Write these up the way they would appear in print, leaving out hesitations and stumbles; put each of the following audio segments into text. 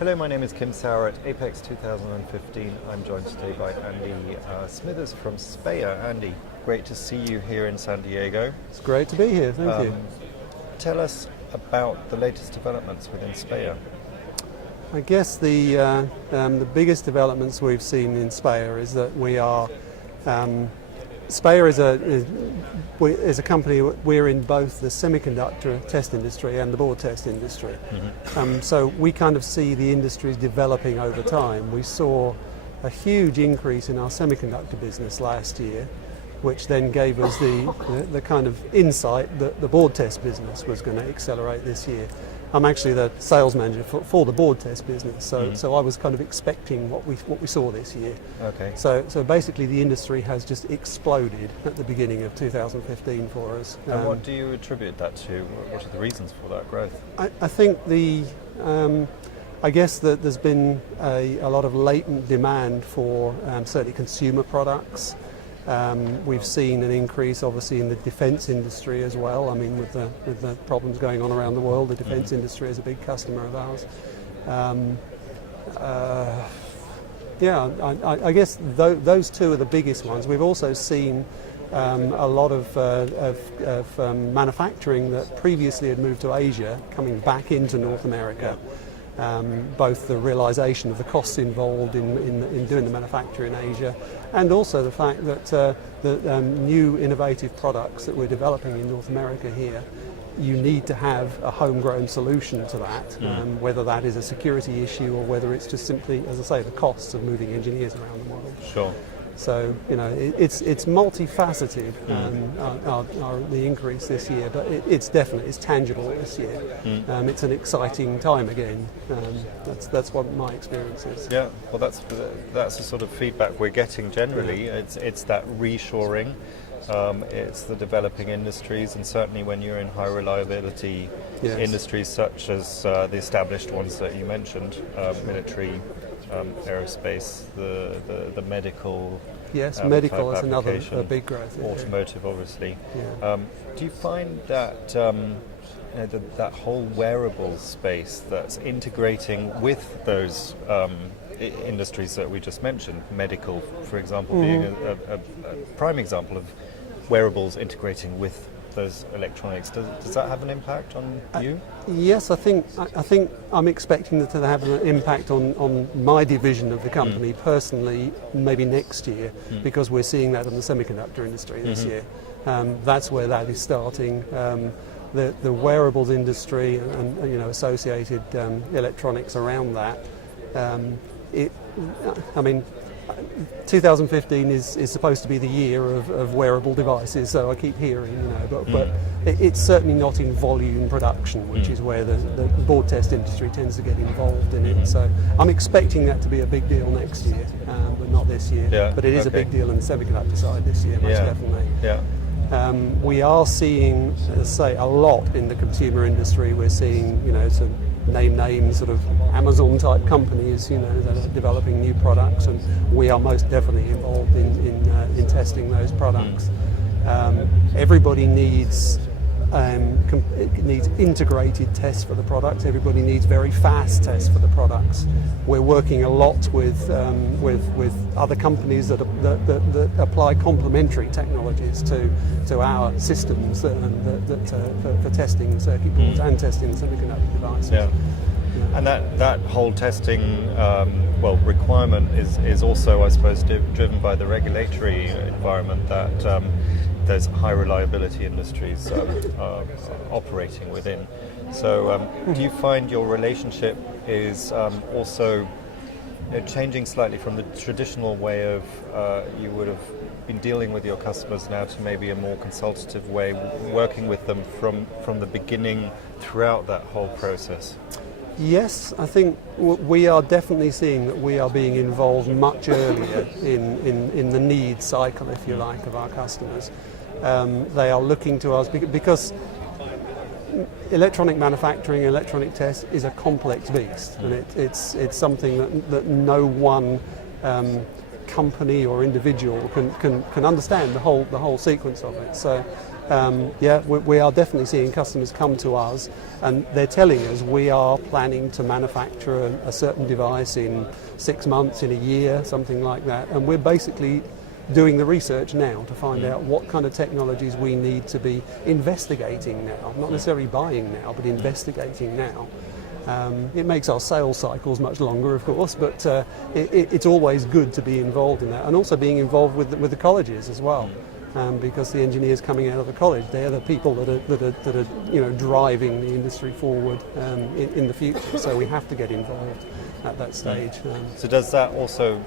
Hello, my name is Kim Sauer at Apex 2015. I'm joined today by Andy Smithers from SPEA. Andy, great to see you here in San Diego. It's great to be here, thank you. Tell us about the latest developments within SPEA. I guess the biggest developments we've seen in SPEA is that we are SPEA is a company. We're in both the semiconductor test industry and the board test industry. Mm-hmm. So we kind of see the industries developing over time. We saw a huge increase in our semiconductor business last year, which then gave us the kind of insight that the board test business was going to accelerate this year. I'm actually the sales manager for the board test business, so I was kind of expecting what we saw this year. Okay. So basically the industry has just exploded at the beginning of 2015 for us. And what do you attribute that to? What are the reasons for that growth? I think I guess that there's been a lot of latent demand for certainly consumer products. We've seen an increase, obviously, in the defence industry as well. I mean, with the problems going on around the world, the defence industry is a big customer of ours. I guess those two are the biggest ones. We've also seen a lot of manufacturing that previously had moved to Asia coming back into North America. Both the realisation of the costs involved in doing the manufacture in Asia, and also the fact that the new innovative products that we're developing in North America here, you need to have a homegrown solution to that, whether that is a security issue or whether it's just simply, as I say, the costs of moving engineers around the world. Sure. So, you know, it's multifaceted, the increase this year, but it's tangible this year. It's an exciting time again. That's what my experience is. Yeah, well, that's the sort of feedback we're getting generally. Yeah. It's that reshoring. It's the developing industries, and certainly when you're in high reliability industries such as the established ones that you mentioned, military, aerospace, the medical. Yes, medical is another big growth. Automotive, obviously. Yeah. Do you find that that whole wearables space that's integrating with those industries that we just mentioned, medical, for example, being a prime example of wearables integrating with those electronics, does that have an impact on you? Yes, I think I'm expecting that to have an impact on my division of the company personally, maybe next year, because we're seeing that in the semiconductor industry this year. That's where that is starting. The wearables industry and associated electronics around that. 2015 is supposed to be the year of wearable devices, so I keep hearing, but it's certainly not in volume production, which is where the board test industry tends to get involved in it. So I'm expecting that to be a big deal next year, but not this year. Yeah, but it is a big deal on the semiconductor side this year, most definitely. Yeah. We are seeing, say, a lot in the consumer industry. We're seeing, some name sort of Amazon type companies, that are developing new products, and we are most definitely involved in testing those products. Everybody needs integrated tests for the products. Everybody needs very fast tests for the products. We're working a lot with other companies that apply complementary technologies to our systems for testing circuit boards and testing semiconductor devices. Yeah. And that whole testing requirement is also, I suppose, driven by the regulatory environment that there's high reliability industries operating within. So do you find your relationship is also changing slightly from the traditional way of you would have been dealing with your customers now to maybe a more consultative way, working with them from the beginning throughout that whole process? Yes, I think we are definitely seeing that we are being involved much earlier in the need cycle, if you like, of our customers. They are looking to us because electronic manufacturing, electronic test is a complex beast, and it's something that no one company or individual can understand the whole sequence of it. So we are definitely seeing customers come to us, and they're telling us we are planning to manufacture a certain device in 6 months, in a year, something like that. And we're basically doing the research now to find out what kind of technologies we need to be investigating now, not necessarily buying now, but investigating now. It makes our sales cycles much longer, of course, but it's always good to be involved in that, and also being involved with the colleges as well, because the engineers coming out of the college, they're the people that are driving the industry forward in the future. So we have to get involved at that stage. So does that also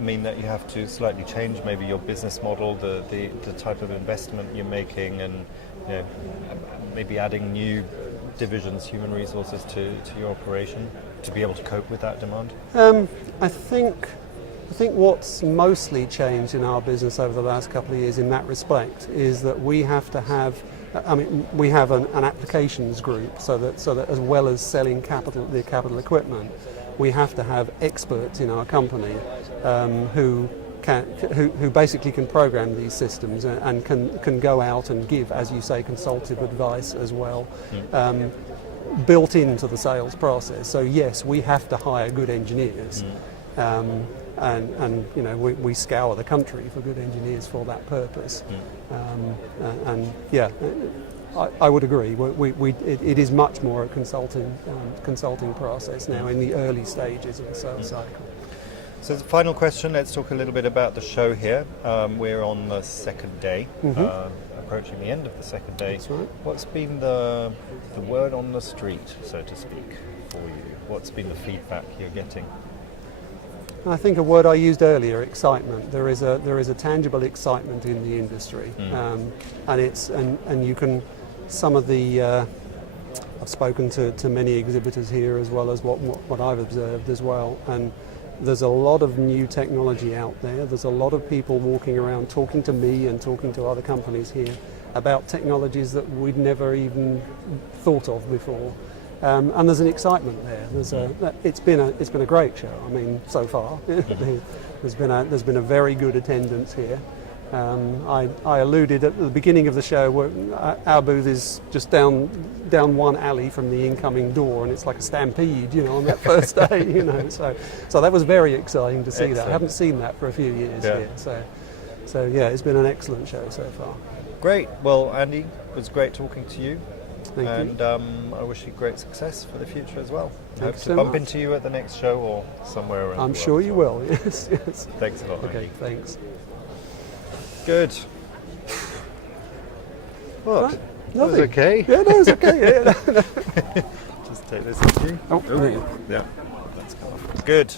mean that you have to slightly change maybe your business model, the type of investment you're making, and maybe adding new divisions, human resources to your operation to be able to cope with that demand? I think what's mostly changed in our business over the last couple of years in that respect is that we have to have, we have an applications group, so that as well as selling the capital equipment, we have to have experts in our company who basically can program these systems and can go out and give, as you say, consultative advice as well, built into the sales process. So yes, we have to hire good engineers, and we scour the country for good engineers for that purpose. I would agree. It is much more a consulting process now in the early stages of the sales cycle. So the final question, let's talk a little bit about the show here. We're on the second day, approaching the end of the second day. That's right. What's been the word on the street, so to speak, for you? What's been the feedback you're getting? I think a word I used earlier, excitement. There is a tangible excitement in the industry, and you can, some of the I've spoken to many exhibitors here as well as what I've observed as well, and there's a lot of new technology out there. There's a lot of people walking around talking to me and talking to other companies here about technologies that we'd never even thought of before. And there's an excitement there. It's been a great show. I mean, so far, there's been a very good attendance here. I alluded at the beginning of the show where our booth is just down one alley from the incoming door, and it's like a stampede, on that first day, So that was very exciting to see. Excellent. That. I haven't seen that for a few years here. So yeah, it's been an excellent show so far. Great. Well, Andy, it was great talking to you. Thank you. I wish you great success for the future as well. Thanks Hope so to bump much. into you at the next show or somewhere around. I'm sure you will. Yes. Thanks a lot. Okay. Andy. Thanks. Good. What? Right. That was okay. Yeah, no, it's okay. Yeah. Just take this with you. Oh, yeah. That's good.